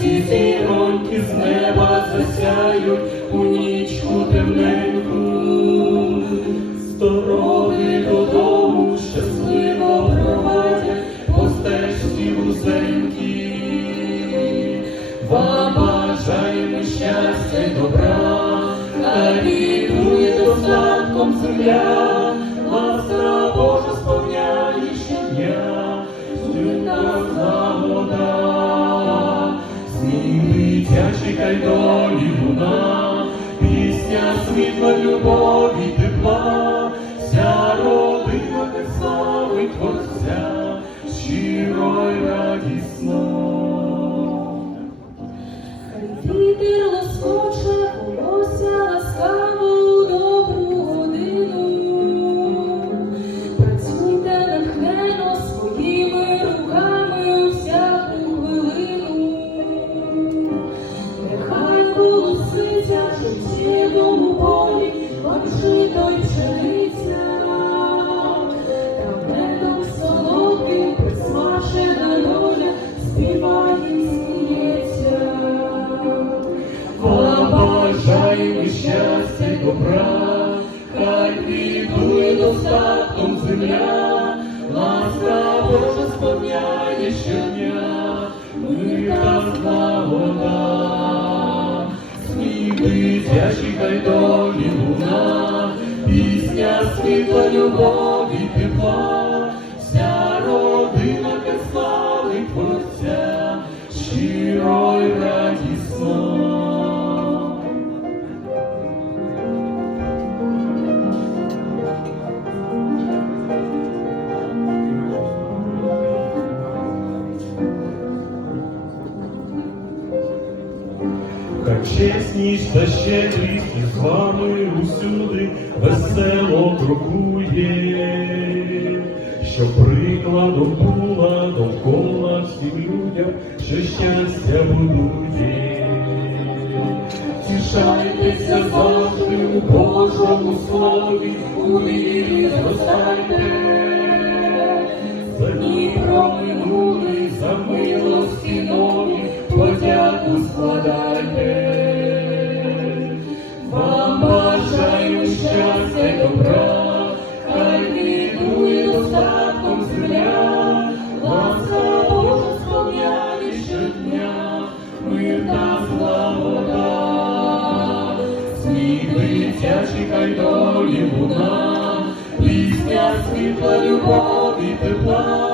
зіроньки з неба засяють у нічку темненьку. З дороги додому щасливо проводять по стежці вузенькій. Вам бажаємо щастя й добра, та вікує достатком земля, ласка Божа сповняє щодня, свята вода, Смій долі луна, пісня світла, любові, тепла, вся родина те славить Творця, щиро й радісно. достатком земля, ласка Божа сповняє щодня, мир та злагода. Сміх дитячий хай долі луна, пісня світла, любові, тепла, Хай чесність та щедрість із вами усюди весело крокує, що прикладом була довкола всім людям, що щастя будує. Тішайтеся завжди у Божому слові, у вірі зростайте. За дні проминули, за милості складайте. Вам бажаю щастя добра, хай війнує достатком земля, ласка Божа сповняє щодня, мир та злагода. Дитячий хай долі луна, пісня світла, любові, тепла,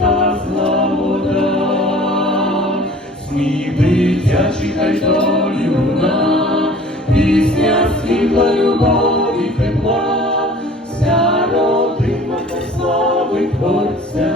та злагода. Сміх дитячий хай долю на, пісня світла, любові, тепла, вся родина те славить Творця,